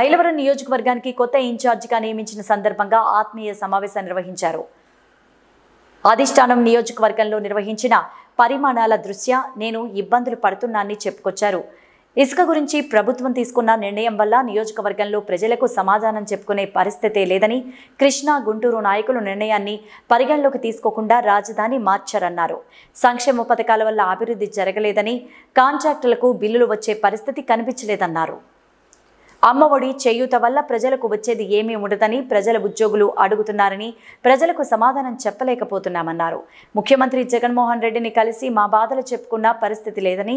మైలవరం నియోజకవర్గానికి కొత్త ఇన్ఛార్జిగా నియమించిన సందర్భంగా ఆత్మీయ సమావేశం నిర్వహించారు. అధిష్టానం నియోజకవర్గంలో నిర్వహించిన పరిమాణాల దృష్ట్యా నేను ఇబ్బందులు పడుతున్నానని చెప్పుకొచ్చారు. ఇసుక గురించి ప్రభుత్వం తీసుకున్న నిర్ణయం వల్ల నియోజకవర్గంలో ప్రజలకు సమాధానం చెప్పుకునే పరిస్థితే లేదని, కృష్ణా గుంటూరు నాయకులు నిర్ణయాన్ని పరిగణలోకి తీసుకోకుండా రాజధాని మార్చారన్నారు. సంక్షేమ పథకాల వల్ల అభివృద్ధి జరగలేదని, కాంట్రాక్టులకు బిల్లులు వచ్చే పరిస్థితి కనిపించలేదన్నారు. అమ్మఒడి చేయూత వల్ల ప్రజలకు వచ్చేది ఏమీ ఉండదని ప్రజల ఉద్యోగులు అడుగుతున్నారని, ప్రజలకు సమాధానం చెప్పలేకపోతున్నామన్నారు. ముఖ్యమంత్రి జగన్మోహన్ రెడ్డిని కలిసి మా బాధలు చెప్పుకున్న పరిస్థితి లేదని,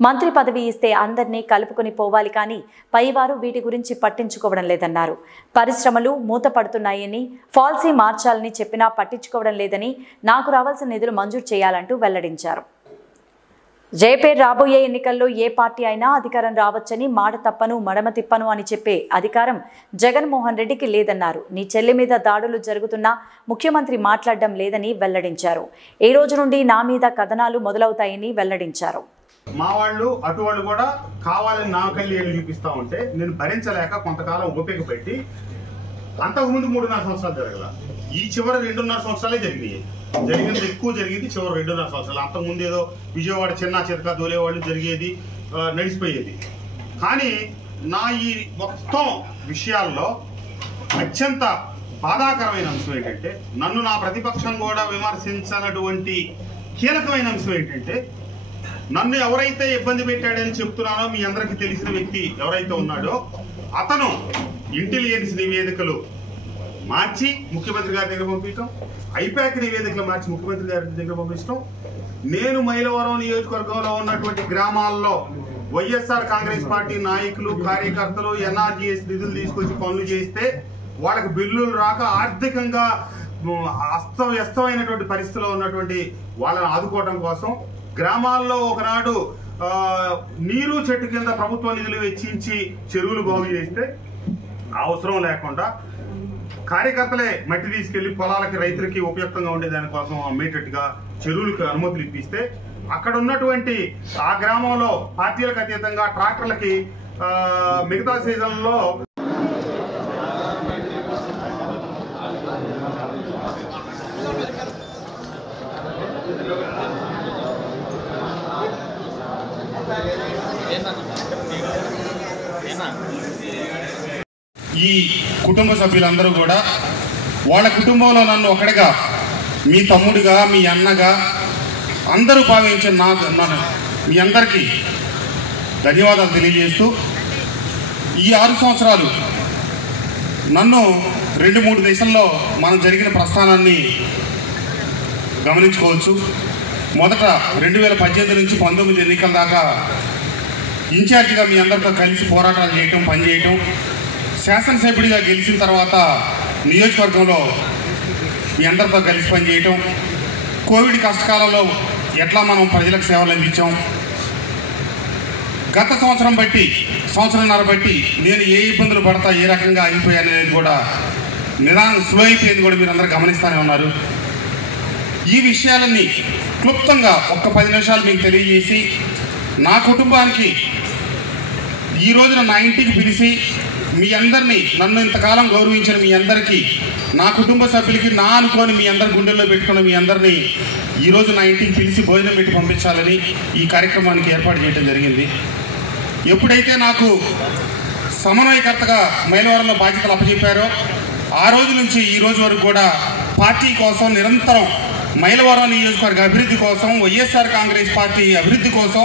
మంత్రి పదవి ఇస్తే అందరినీ కలుపుకొని పోవాలి కానీ పైవారు వీటి గురించి పట్టించుకోవడం లేదన్నారు. పరిశ్రమలు మూతపడుతున్నాయని, పాలసీ మార్చాలని చెప్పినా పట్టించుకోవడం లేదని, నాకు రావాల్సిన నిధులు మంజూరు చేయాలంటూ వెల్లడించారు. రేపే రాబోయే ఎన్నికల్లో ఏ పార్టీ అయినా అధికారం రావచ్చని, మాట తప్పను మడమ తిప్పను అని చెప్పే అధికారం జగన్మోహన్ రెడ్డికి లేదన్నారు. నీ చెల్లి మీద దాడులు జరుగుతున్నా ముఖ్యమంత్రి మాట్లాడడం లేదని వెల్లడించారు. ఈ రోజు నుండి నా మీద కథనాలు మొదలవుతాయని వెల్లడించారు. మా వాళ్ళు అటు వాళ్ళు కూడా కావాలని నా కళ్ళేళ్ళు చూపిస్తా ఉంటే నేను భరించలేక కొంతకాలం ఓపిక పెట్టి, అంతకుముందు 3.5 సంవత్సరాలు జరగల, ఈ చివరి 2.5 సంవత్సరాలే జరిగినాయి. జరిగింది ఎక్కువ జరిగింది చివరి 2.5 సంవత్సరాలు. అంతకుముందు ఏదో విజయవాడ చిన్న చితక దోలేవాళ్ళు జరిగేది, నడిచిపోయేది. కానీ నా ఈ మొత్తం విషయాల్లో అత్యంత బాధాకరమైన అంశం ఏంటంటే, నన్ను నా ప్రతిపక్షం కూడా విమర్శించినటువంటి కీలకమైన అంశం ఏంటంటే, నన్ను ఎవరైతే ఇబ్బంది పెట్టాడని చెప్తున్నానో మీ అందరికీ తెలిసిన వ్యక్తి ఎవరైతే ఉన్నాడో అతను ఇంటెలిజెన్స్ నివేదికలు మార్చి ముఖ్యమంత్రి గారి దగ్గర పంపించడం, ఐపాక్ నివేదికలు మార్చి ముఖ్యమంత్రి గారి దగ్గర పంపించడం, నేను మైలవరం నియోజకవర్గంలో ఉన్నటువంటి గ్రామాల్లో వైఎస్ఆర్ కాంగ్రెస్ పార్టీ నాయకులు కార్యకర్తలు ఎన్ఆర్జీఎస్ నిధులు తీసుకొచ్చి పనులు చేస్తే వాళ్ళకి బిల్లులు రాక ఆర్థికంగా అస్తవ్యస్తమైనటువంటి పరిస్థితిలో ఉన్నటువంటి వాళ్ళని ఆదుకోవడం కోసం గ్రామాల్లో ఒకనాడు నీరు చెట్టు కింద ప్రభుత్వ నిధులు వెచ్చించి చెరువులు బాగు చేస్తే అవసరం లేకుండా కార్యకర్తలే మట్టి తీసుకెళ్లి పొలాలకి రైతులకి ఉపయుక్తంగా ఉండే దానికోసం అమ్మేటట్టుగా చెరువులకు అనుమతులు ఇప్పిస్తే, అక్కడ ఉన్నటువంటి ఆ గ్రామంలో పార్టీలకు అతీతంగా ట్రాక్టర్లకి మిగతా సీజన్లో ఈ కుటుంబ సభ్యులందరూ కూడా వాళ్ళ కుటుంబంలో నన్ను ఒకటిగా, మీ తమ్ముడిగా, మీ అన్నగా అందరూ భావించిన మీ అందరికీ ధన్యవాదాలు తెలియజేస్తూ, ఈ 6 సంవత్సరాలు నన్ను 2-3 దేశాల్లో మనం జరిగిన ప్రస్థానాన్ని గమనించుకోవచ్చు. మొదట 2018 నుంచి 19 ఎన్నికల దాకా ఇన్ఛార్జిగా మీ అందరితో కలిసి పోరాటాలు చేయటం, పనిచేయటం, శాసనసభ్యుడిగా గెలిచిన తర్వాత నియోజకవర్గంలో మీ అందరితో కలిసి పనిచేయటం, కోవిడ్ కష్టకాలంలో ఎట్లా మనం ప్రజలకు సేవలు అందించాం, గత సంవత్సరంన్నర బట్టి నేను ఏ ఇబ్బందులు పడతా, ఏ రకంగా ఆగిపోయాను అనేది కూడా నిదానం స్లో అయిపోయింది కూడా మీరు అందరూ గమనిస్తూనే ఉన్నారు. ఈ విషయాలన్నీ క్లుప్తంగా ఒక్క 10 నిమిషాలు మీకు తెలియజేసి, నా కుటుంబానికి ఈ రోజున నా ఇంటికి పిలిచి మీ అందరినీ, నన్ను ఇంతకాలం గౌరవించిన మీ అందరికీ, నా కుటుంబ సభ్యులకి నా అనుకోని మీ అందరి గుండెల్లో పెట్టుకున్న మీ అందరినీ ఈరోజు నా ఇంటికి పిలిచి భోజనం పెట్టి పంపించాలని ఈ కార్యక్రమానికి ఏర్పాటు చేయడం జరిగింది. ఎప్పుడైతే నాకు సమన్వయకర్తగా మైలవరంలో బాధ్యతలు అప్పచెప్పారో ఆ రోజు నుంచి ఈ రోజు వరకు కూడా పార్టీ కోసం నిరంతరం, మైలవరం నియోజకవర్గ అభివృద్ధి కోసం, వైఎస్ఆర్ కాంగ్రెస్ పార్టీ అభివృద్ధి కోసం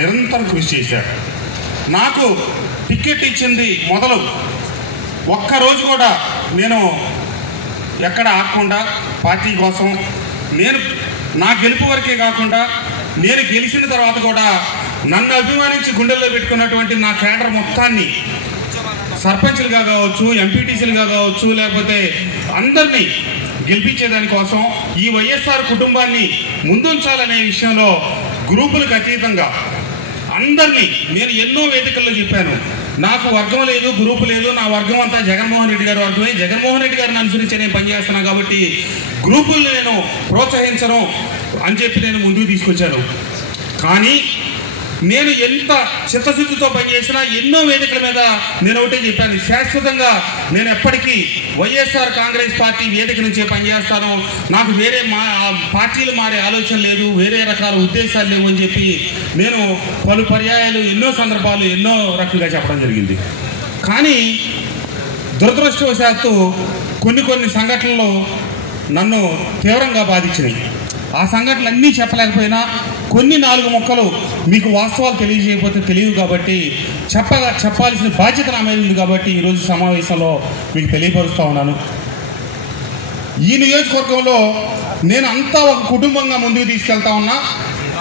నిరంతరం కృషి చేశారు. నాకు టికెట్ ఇచ్చింది మొదలు ఒక్కరోజు కూడా నేను ఎక్కడ ఆగకుండా పార్టీ కోసం, నేను నా గెలుపు వరకే కాకుండా నేను గెలిచిన తర్వాత కూడా నన్ను అభిమానించి గుండెల్లో పెట్టుకున్నటువంటి నా కేడర్ మొత్తాన్ని, సర్పంచ్లుగా కావచ్చు, ఎంపీటీసీలుగా కావచ్చు, లేకపోతే అందరినీ గెలిపించేదానికోసం ఈ వైఎస్ఆర్ కుటుంబాన్ని ముందుంచాలనే విషయంలో గ్రూపులకు అతీతంగా అందరినీ నేను ఎన్నో వేదికల్లో చెప్పాను. నాకు వర్గం లేదు, గ్రూపు లేదు, నా వర్గం అంతా జగన్మోహన్ రెడ్డి గారి వర్గమే, జగన్మోహన్ రెడ్డి గారిని అనుసరించి నేను పనిచేస్తున్నాను కాబట్టి గ్రూపుల్ని నేను ప్రోత్సహించను అని చెప్పి నేను ముందుకు తీసుకొచ్చాను. కానీ నేను ఎంత చిత్తశుద్ధితో పనిచేసినా ఎన్నో వేదికల మీద నేను ఒకటే చెప్పాను, శాశ్వతంగా నేను ఎప్పటికీ వైఎస్ఆర్ కాంగ్రెస్ పార్టీ వేదిక నుంచే పనిచేస్తాను, నాకు వేరే పార్టీలు మారే ఆలోచన లేదు, వేరే రకాల ఉద్దేశాలు లేవు అని చెప్పి నేను పలు పర్యాయాలు ఎన్నో సందర్భాలు ఎన్నో రకంగా చెప్పడం జరిగింది. కానీ దురదృష్టవశాత్తు కొన్ని సంఘటనలు నన్ను తీవ్రంగా బాధించినాయి. ఆ సంఘటనలు అన్నీ చెప్పలేకపోయినా కొన్ని 4 ముక్కలు మీకు వాస్తవాలు తెలియజేయకపోతే తెలియదు కాబట్టి చెప్పాల్సిన బాధ్యత నా మీద ఉంది కాబట్టి ఈరోజు సమావేశంలో మీకు తెలియపరుస్తూ ఉన్నాను. ఈ నియోజకవర్గంలో నేను అంతా ఒక కుటుంబంగా ముందుకు తీసుకెళ్తా ఉన్నా.